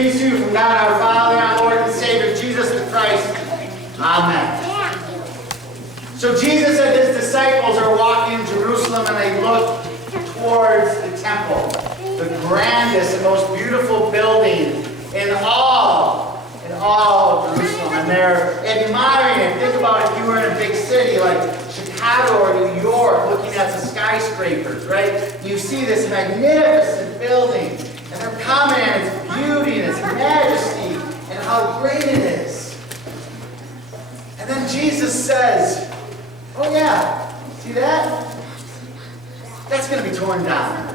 peace to you from God our Father, our Lord and Savior, Jesus the Christ. Amen. So Jesus and his disciples are walking in Jerusalem and they look towards the temple, the grandest and most beautiful building in all of Jerusalem. And they're admiring it. Think about if you were in a big city like Chicago or New York, looking at the skyscrapers, right? You see this magnificent building, and they're commenting on its beauty and its majesty and how great it is. And then Jesus says, oh yeah, see that? That's going to be torn down.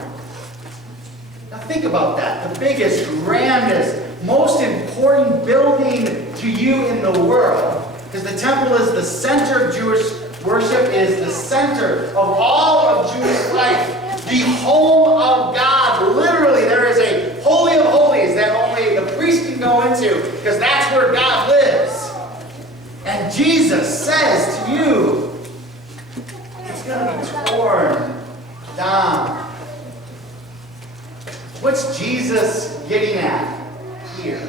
Now think about that. The biggest, grandest, most important building to you in the world, because the temple is the center of Jewish worship, is the center of all of Jewish life. The home of God. Literally, there is a holy of holies that only the priest can go into, because that's where God lives. And Jesus says to you, it's going to be torn down. What's Jesus getting at here?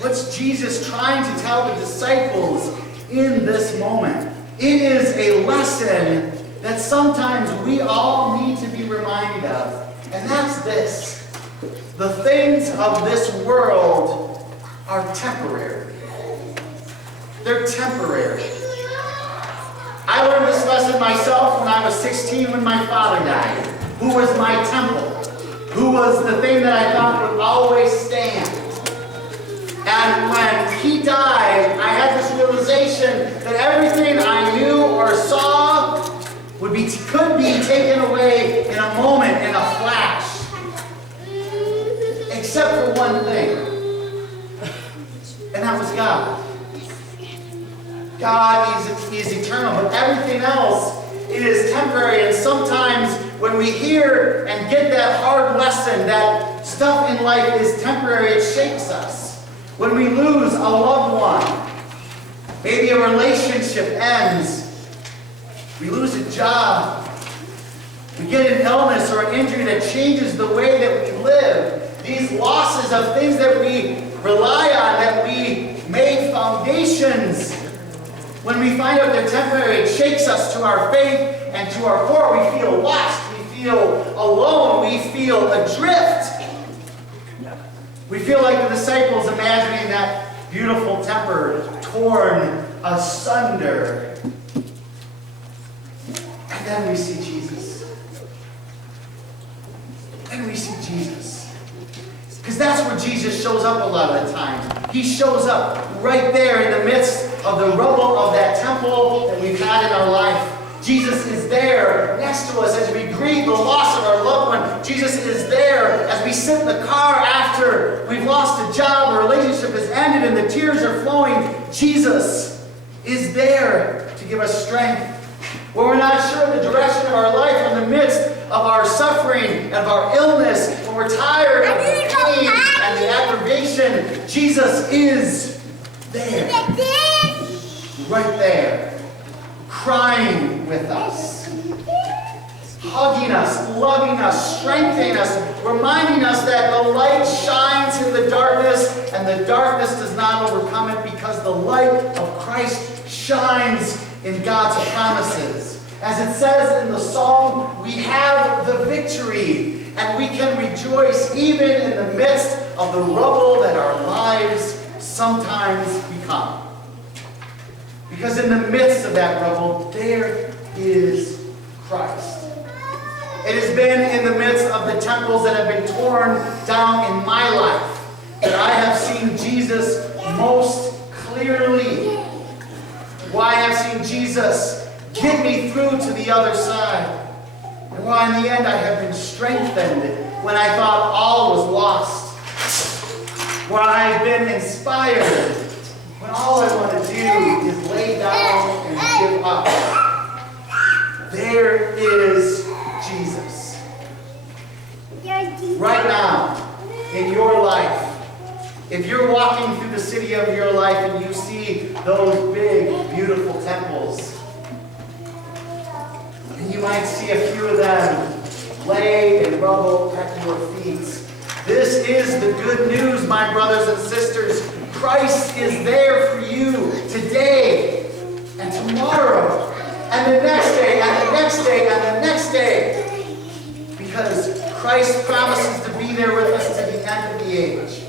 What's Jesus trying to tell the disciples in this moment? It is a lesson that sometimes we all need to be reminded of. And that's this. The things of this world are temporary. They're temporary. I learned this lesson myself when I was 16 when my father died, who was my temple, who was the thing that I thought would always stand. And when he died, I had this realization that everything I knew or saw could be taken away in a moment, in a flash. Except for one thing. And that was God. God is eternal, but everything else is temporary. And sometimes when we hear and get that hard lesson that stuff in life is temporary, it shakes us. When we lose a loved one, maybe a relationship ends, we lose a job, we get an illness or an injury that changes the way that we live. These losses of things that we rely on, that we made foundations, when we find out they're temporary, it shakes us to our faith and to our core. We feel lost, we feel alone, we feel adrift. We feel like the disciples imagining that beautiful temple torn asunder. And then we see Jesus. Then we see Jesus. Because that's where Jesus shows up a lot of the time. He shows up right there in the midst of the rubble of that temple that we've had in our life. Jesus is there next to us as we grieve the loss of our loved one. Jesus is there as we sit in the car after we've lost a job, a relationship has ended, and the tears are flowing. Jesus is there to give us strength. When we're not sure of the direction of our life, in the midst of our suffering, of our illness, when we're tired of the pain and the aggravation, Jesus is there. Right there. Crying with us, hugging us, loving us, strengthening us, reminding us that the light shines in the darkness and the darkness does not overcome it, because the light of Christ shines in God's promises. As it says in the psalm, we have the victory and we can rejoice even in the midst of the rubble that our lives sometimes become. Because in the midst of that rubble, there is Christ. It has been in the midst of the temples that have been torn down in my life that I have seen Jesus most clearly. Why I have seen Jesus get me through to the other side. And why in the end I have been strengthened when I thought all was lost. Where I have been inspired when all I want to do is lay down and give up. There is Jesus. Right now, in your life, if you're walking through the city of your life and you see those big, beautiful temples, and you might see a few of them laid in rubble at your feet, this is the good news my brothers and sisters, Christ is there for you today and tomorrow and the next day and the next day and the next day. Because Christ promises to be there with us to the end of the age,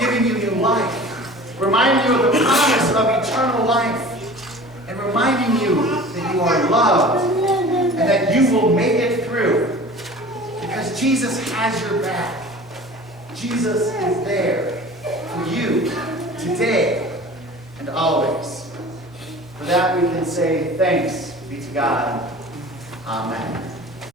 giving you new life, reminding you of the promise of eternal life, and reminding you that you are loved and that you will make it through. Because Jesus has your back. Jesus is there for you today and always. For that we can say thanks be to God. Amen.